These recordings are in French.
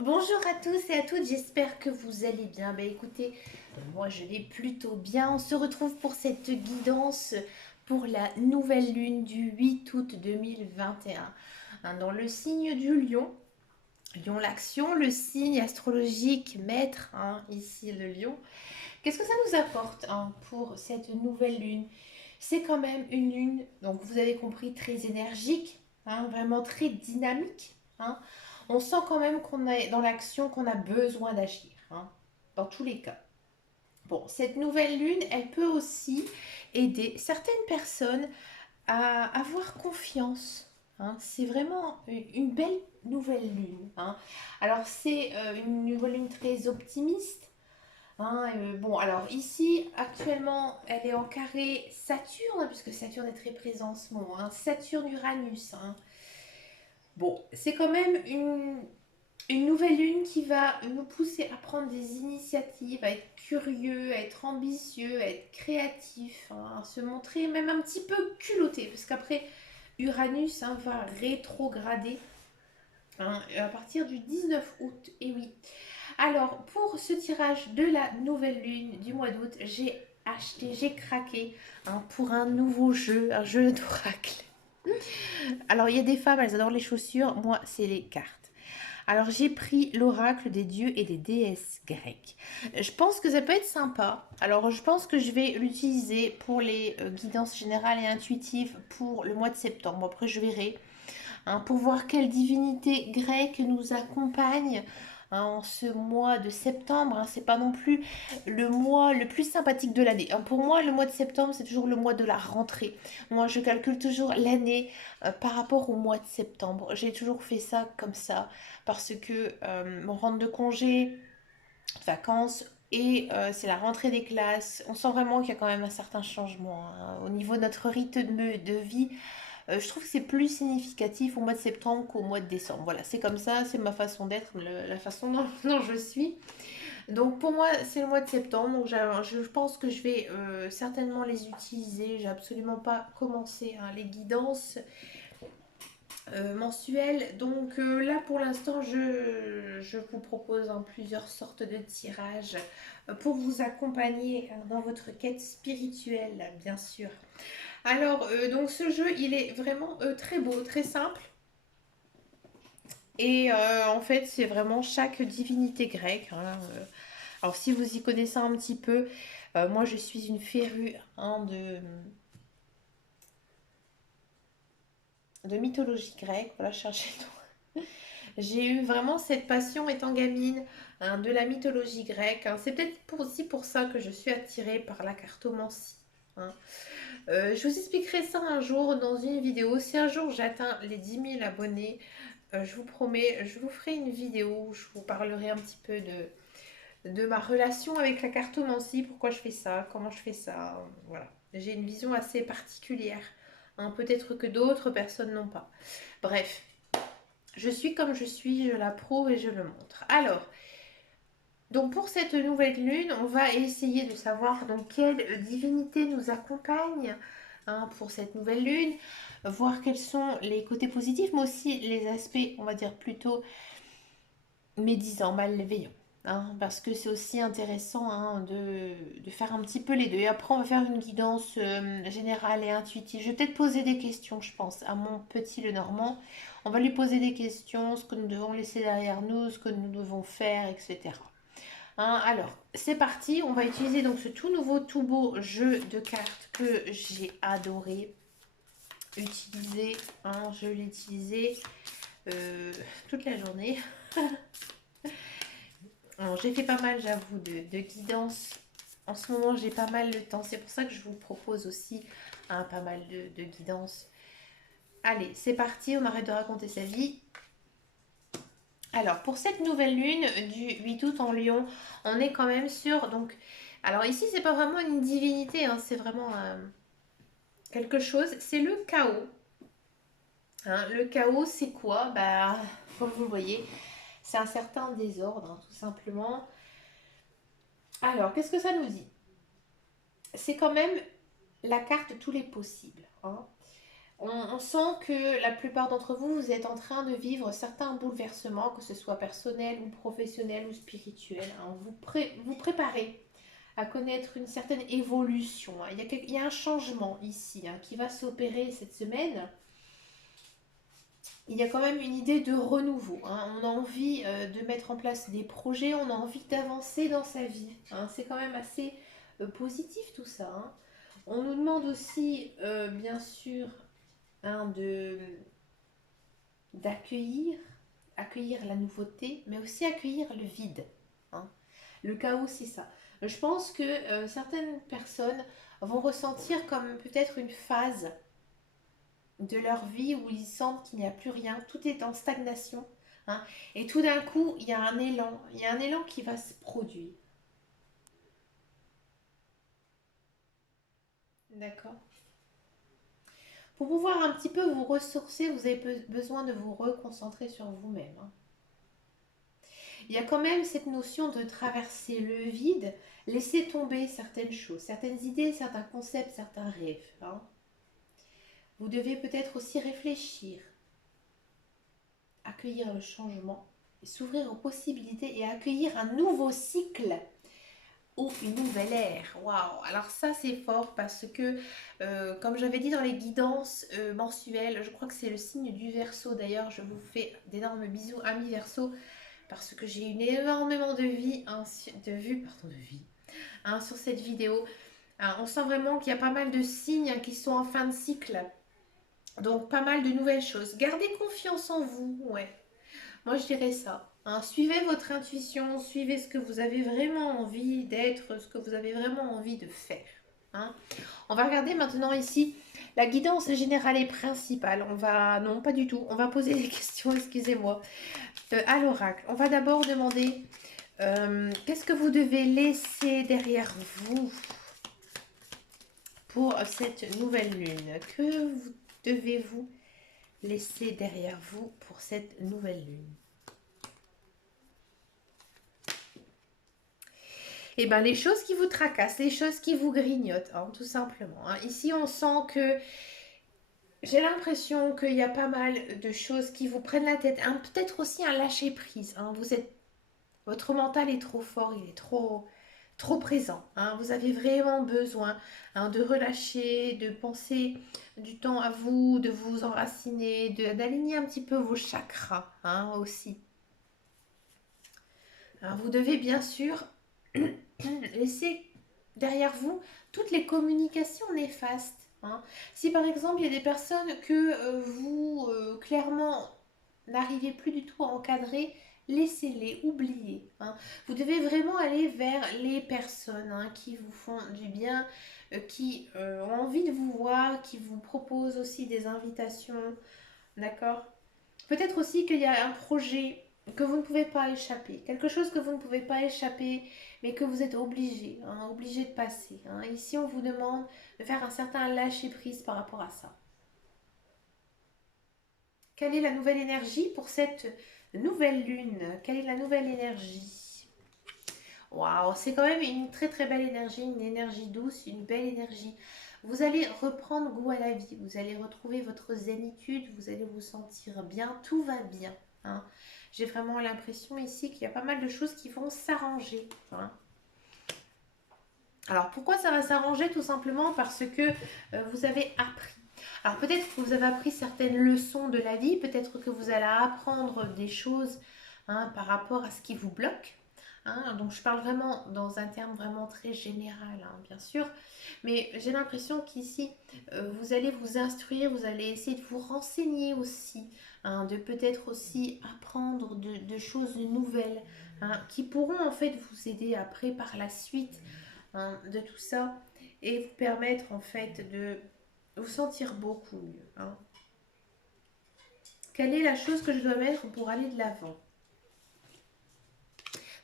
Bonjour à tous et à toutes, j'espère que vous allez bien. Écoutez, moi je vais plutôt bien. On se retrouve pour cette guidance pour la nouvelle lune du 8 août 2021. Dans le signe du lion, lion l'action, le signe astrologique maître, ici le lion. Qu'est-ce que ça nous apporte pour cette nouvelle lune? C'est quand même une lune, donc vous avez compris, très énergique, vraiment très dynamique. On sent quand même qu'on est dans l'action, qu'on a besoin d'agir, dans tous les cas. Bon, cette nouvelle lune, elle peut aussi aider certaines personnes à avoir confiance. C'est vraiment une belle nouvelle lune. Alors c'est une nouvelle lune très optimiste. Bon, alors ici, actuellement, elle est en carré Saturne, puisque Saturne est très présent en ce moment. Saturne-Uranus. Bon, c'est quand même une nouvelle lune qui va nous pousser à prendre des initiatives, à être curieux, à être ambitieux, à être créatif, à se montrer même un petit peu culotté, parce qu'après, Uranus va rétrograder à partir du 19 août. Et oui. Alors, pour ce tirage de la nouvelle lune du mois d'août, j'ai craqué pour un nouveau jeu, un jeu d'oracle. Alors, il y a des femmes, elles adorent les chaussures, moi, c'est les cartes. Alors, j'ai pris l'oracle des dieux et des déesses grecques. Je pense que ça peut être sympa. Alors, je pense que je vais l'utiliser pour les guidances générales et intuitives pour le mois de septembre. Après, je verrai pour voir quelle divinité grecque nous accompagne en ce mois de septembre. C'est pas non plus le mois le plus sympathique de l'année. Pour moi, le mois de septembre, c'est toujours le mois de la rentrée. Moi, je calcule toujours l'année par rapport au mois de septembre. J'ai toujours fait ça comme ça parce que on rentre de congé, de vacances. Et c'est la rentrée des classes. On sent vraiment qu'il y a quand même un certain changement au niveau de notre rythme de vie. Je trouve que c'est plus significatif au mois de septembre qu'au mois de décembre. Voilà, c'est comme ça, c'est ma façon d'être, la façon dont je suis. Donc pour moi, c'est le mois de septembre. Donc je pense que je vais certainement les utiliser. J'ai absolument pas commencé les guidances mensuelles. Donc là, pour l'instant, je vous propose plusieurs sortes de tirages pour vous accompagner dans votre quête spirituelle, bien sûr. Alors, donc ce jeu, il est vraiment très beau, très simple. Et en fait, c'est vraiment chaque divinité grecque. Alors, si vous y connaissez un petit peu, moi je suis une férue de mythologie grecque. Voilà, cherchez. J'ai eu vraiment cette passion étant gamine de la mythologie grecque. C'est peut-être aussi pour ça que je suis attirée par la cartomancie. hein. Je vous expliquerai ça un jour dans une vidéo. Si un jour j'atteins les 10 000 abonnés, je vous promets, je vous ferai une vidéo où je vous parlerai un petit peu de ma relation avec la cartomancie, pourquoi je fais ça, comment je fais ça. Voilà. J'ai une vision assez particulière. Peut-être que d'autres personnes n'ont pas. Bref, je suis comme je suis, je la prouve et je le montre. Alors, donc pour cette nouvelle lune, on va essayer de savoir donc quelle divinité nous accompagne pour cette nouvelle lune, voir quels sont les côtés positifs, mais aussi les aspects, on va dire plutôt médisants, malveillants. Parce que c'est aussi intéressant de faire un petit peu les deux. Et après, on va faire une guidance générale et intuitive. Je vais peut-être poser des questions, je pense, à mon petit Lenormand. On va lui poser des questions, ce que nous devons laisser derrière nous, ce que nous devons faire, etc. Alors, c'est parti. On va utiliser donc ce tout nouveau, tout beau jeu de cartes que j'ai adoré utiliser. Je l'ai utilisé toute la journée. J'ai fait pas mal, j'avoue, de guidance. En ce moment, j'ai pas mal de temps. C'est pour ça que je vous propose aussi pas mal de guidance. Allez, c'est parti. On arrête de raconter sa vie. Alors, pour cette nouvelle lune du 8 août en Lion, on est quand même sur... Donc, alors ici, c'est pas vraiment une divinité, c'est vraiment quelque chose. C'est le chaos. Le chaos, c'est quoi? Comme vous le voyez, c'est un certain désordre, tout simplement. Alors, qu'est-ce que ça nous dit? C'est quand même la carte de tous les possibles. On sent que la plupart d'entre vous, vous êtes en train de vivre certains bouleversements, que ce soit personnel ou professionnel ou spirituel, hein. Vous préparez à connaître une certaine évolution, hein. Il y a un changement ici, hein, qui va s'opérer cette semaine. Il y a quand même une idée de renouveau, hein. On a envie de mettre en place des projets, on a envie d'avancer dans sa vie, hein. C'est quand même assez positif tout ça, hein. On nous demande aussi, bien sûr, hein, accueillir la nouveauté, mais aussi accueillir le vide, hein. Le chaos, c'est ça. Je pense que certaines personnes vont ressentir comme peut-être une phase de leur vie où ils sentent qu'il n'y a plus rien, tout est en stagnation, hein. Et tout d'un coup, il y a un élan qui va se produire. D'accord. Pour pouvoir un petit peu vous ressourcer, vous avez besoin de vous reconcentrer sur vous-même, hein. Il y a quand même cette notion de traverser le vide, laisser tomber certaines choses, certaines idées, certains concepts, certains rêves, hein. Vous devez peut-être aussi réfléchir, accueillir le changement, s'ouvrir aux possibilités et accueillir un nouveau cycle ou une nouvelle ère. Waouh! Alors ça c'est fort parce que, comme j'avais dit dans les guidances mensuelles, je crois que c'est le signe du Verseau. D'ailleurs, je vous fais d'énormes bisous, amis Verseau, parce que j'ai eu énormément de vie, hein, de vie, hein, sur cette vidéo. Hein, on sent vraiment qu'il y a pas mal de signes, hein, qui sont en fin de cycle. Donc pas mal de nouvelles choses. Gardez confiance en vous, ouais. Moi je dirais ça, hein. Suivez votre intuition, suivez ce que vous avez vraiment envie d'être, ce que vous avez vraiment envie de faire, hein. On va regarder maintenant ici la guidance générale et principale. On va, non pas du tout, on va poser des questions, excusez-moi, à l'oracle. On va d'abord demander qu'est-ce que vous devez laisser derrière vous pour cette nouvelle lune? Que devez-vous laisser derrière vous pour cette nouvelle lune? Eh bien, les choses qui vous tracassent, les choses qui vous grignotent, hein, tout simplement, hein. Ici, on sent que j'ai l'impression qu'il y a pas mal de choses qui vous prennent la tête. Hein, peut-être aussi un lâcher-prise, hein. Votre mental est trop fort, il est trop présent, hein. Vous avez vraiment besoin, hein, de relâcher, de penser du temps à vous, de vous enraciner, d'aligner un petit peu vos chakras, hein, aussi. Alors, vous devez bien sûr laissez derrière vous toutes les communications néfastes, hein. Si par exemple il y a des personnes que vous clairement n'arrivez plus du tout à encadrer, laissez-les, oubliez, hein. Vous devez vraiment aller vers les personnes, hein, qui vous font du bien, qui ont envie de vous voir, qui vous proposent aussi des invitations, d'accord? Peut-être aussi qu'il y a un projet que vous ne pouvez pas échapper, quelque chose que vous ne pouvez pas échapper, mais que vous êtes obligé, hein, obligé de passer, hein. Ici, on vous demande de faire un certain lâcher-prise par rapport à ça. Quelle est la nouvelle énergie pour cette nouvelle lune? Quelle est la nouvelle énergie? Waouh, c'est quand même une très très belle énergie, une énergie douce, une belle énergie. Vous allez reprendre goût à la vie, vous allez retrouver votre zénitude, vous allez vous sentir bien, tout va bien, hein. J'ai vraiment l'impression ici qu'il y a pas mal de choses qui vont s'arranger, hein. Alors pourquoi ça va s'arranger? Tout simplement parce que vous avez appris. Alors peut-être que vous avez appris certaines leçons de la vie, peut-être que vous allez apprendre des choses, hein, par rapport à ce qui vous bloque, hein. Donc je parle vraiment dans un terme vraiment très général, hein, bien sûr. Mais j'ai l'impression qu'ici, vous allez vous instruire, vous allez essayer de vous renseigner aussi, hein, de peut-être aussi apprendre de choses nouvelles, hein, qui pourront en fait vous aider après par la suite, hein, de tout ça et vous permettre en fait de vous sentir beaucoup mieux, hein. Quelle est la chose que je dois mettre pour aller de l'avant?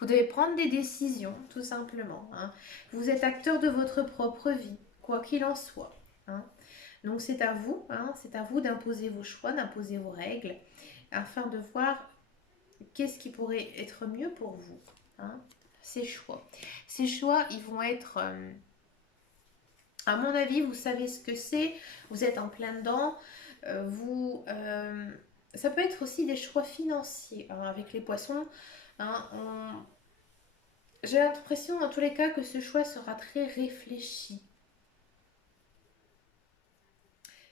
Vous devez prendre des décisions, tout simplement, hein. Vous êtes acteur de votre propre vie, quoi qu'il en soit, hein. Donc c'est à vous, hein, c'est à vous d'imposer vos choix, d'imposer vos règles, afin de voir qu'est-ce qui pourrait être mieux pour vous, hein. Ces choix. Ces choix, ils vont être, à mon avis, vous savez ce que c'est, vous êtes en plein dedans, Ça peut être aussi des choix financiers hein, avec les poissons. Hein, j'ai l'impression dans tous les cas que ce choix sera très réfléchi.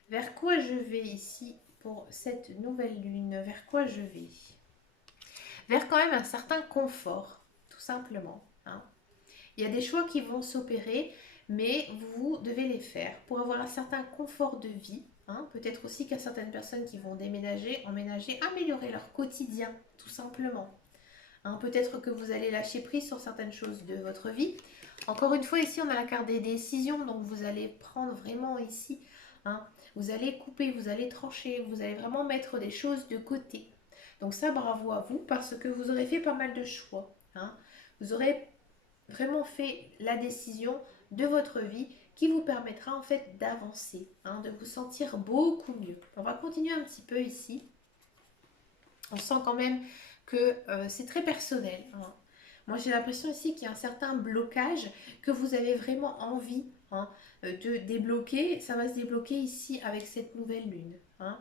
Vers quoi je vais ici pour cette nouvelle lune? Vers quoi je vais? Vers quand même un certain confort, tout simplement. Hein. Il y a des choix qui vont s'opérer, mais vous devez les faire pour avoir un certain confort de vie. Hein. Peut-être aussi qu'il y a certaines personnes qui vont déménager, emménager, améliorer leur quotidien, tout simplement. Hein, peut-être que vous allez lâcher prise sur certaines choses de votre vie. Encore une fois, ici, on a la carte des décisions, donc vous allez prendre vraiment ici, hein, vous allez couper, vous allez trancher, vous allez vraiment mettre des choses de côté. Donc ça, bravo à vous, parce que vous aurez fait pas mal de choix. Hein. Vous aurez vraiment fait la décision de votre vie qui vous permettra en fait d'avancer, hein, de vous sentir beaucoup mieux. On va continuer un petit peu ici. On sent quand même que c'est très personnel. Hein. Moi, j'ai l'impression ici qu'il y a un certain blocage que vous avez vraiment envie hein, de débloquer. Ça va se débloquer ici avec cette nouvelle lune. Hein.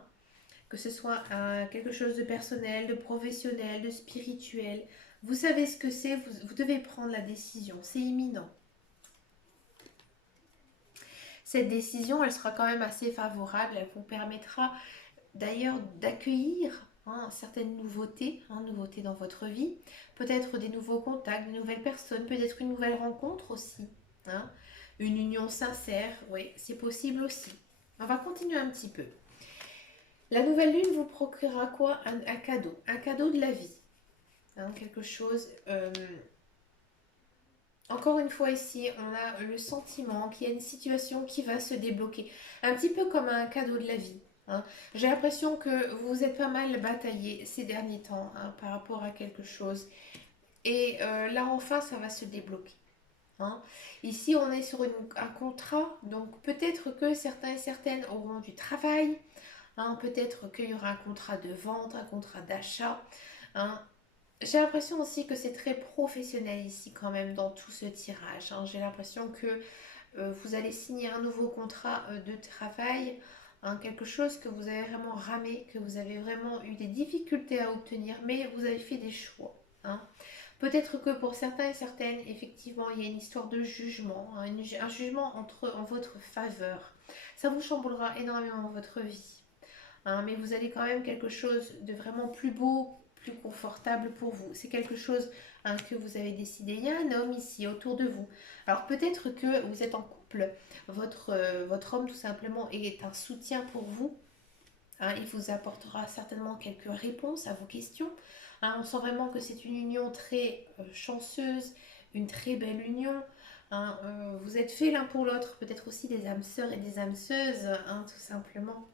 Que ce soit quelque chose de personnel, de professionnel, de spirituel. Vous savez ce que c'est, vous devez prendre la décision. C'est imminent. Cette décision, elle sera quand même assez favorable. Elle vous permettra d'ailleurs d'accueillir hein, certaines nouveautés, hein, nouveautés dans votre vie, peut-être des nouveaux contacts, de nouvelles personnes, peut-être une nouvelle rencontre aussi, hein, une union sincère, oui, c'est possible aussi. On va continuer un petit peu. La nouvelle lune vous procurera quoi? Un cadeau de la vie, hein, quelque chose. Encore une fois ici, on a le sentiment qu'il y a une situation qui va se débloquer, un petit peu comme un cadeau de la vie. Hein. J'ai l'impression que vous êtes pas mal bataillé ces derniers temps hein, par rapport à quelque chose. Et là, enfin, ça va se débloquer. Hein. Ici, on est sur un contrat, donc peut-être que certains et certaines auront du travail. Hein, peut-être qu'il y aura un contrat de vente, un contrat d'achat. Hein. J'ai l'impression aussi que c'est très professionnel ici quand même dans tout ce tirage. Hein. J'ai l'impression que vous allez signer un nouveau contrat de travail, hein, quelque chose que vous avez vraiment ramé, que vous avez vraiment eu des difficultés à obtenir, mais vous avez fait des choix. Hein. Peut-être que pour certains et certaines, effectivement, il y a une histoire de jugement, hein, un jugement en votre faveur. Ça vous chamboulera énormément dans votre vie. Hein, mais vous avez quand même quelque chose de vraiment plus beau, plus confortable pour vous. C'est quelque chose hein, que vous avez décidé. Il y a un homme ici autour de vous. Alors peut-être que vous êtes en couple. Votre homme tout simplement est un soutien pour vous. Hein, il vous apportera certainement quelques réponses à vos questions. Hein, on sent vraiment que c'est une union très chanceuse, une très belle union. Hein, vous êtes faits l'un pour l'autre, peut-être aussi des âmes sœurs et des âmes seuses, hein, tout simplement.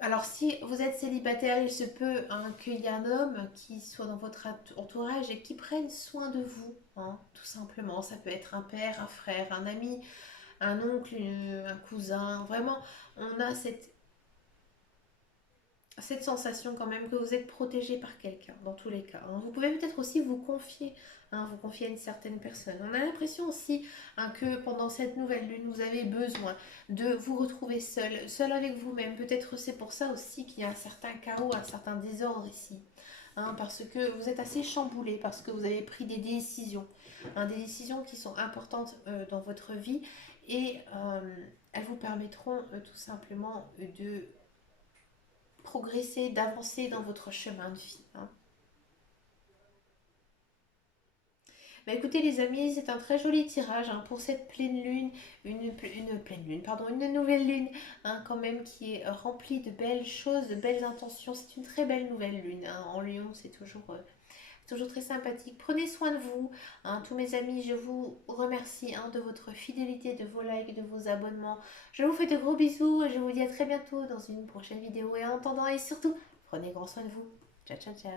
Alors, si vous êtes célibataire, il se peut hein, qu'il y ait un homme qui soit dans votre entourage et qui prenne soin de vous, hein, tout simplement. Ça peut être un père, un frère, un ami, un oncle, un cousin. Vraiment, on a cette sensation quand même que vous êtes protégé par quelqu'un, dans tous les cas. Hein. Vous pouvez peut-être aussi vous confier à une certaine personne. On a l'impression aussi hein, que pendant cette nouvelle lune, vous avez besoin de vous retrouver seul avec vous-même. Peut-être c'est pour ça aussi qu'il y a un certain chaos, un certain désordre ici. Hein, parce que vous êtes assez chamboulé, parce que vous avez pris des décisions. Hein, des décisions qui sont importantes dans votre vie et elles vous permettront tout simplement de progresser, d'avancer dans votre chemin de vie. Hein. Bah écoutez les amis, c'est un très joli tirage hein, pour cette pleine lune, une pleine lune, pardon, une nouvelle lune hein, quand même qui est remplie de belles choses, de belles intentions. C'est une très belle nouvelle lune. Hein. En Lion, c'est toujours très sympathique. Prenez soin de vous. Hein, tous mes amis, je vous remercie hein, de votre fidélité, de vos likes, de vos abonnements. Je vous fais de gros bisous et je vous dis à très bientôt dans une prochaine vidéo. Et en attendant et surtout, prenez grand soin de vous. Ciao, ciao, ciao.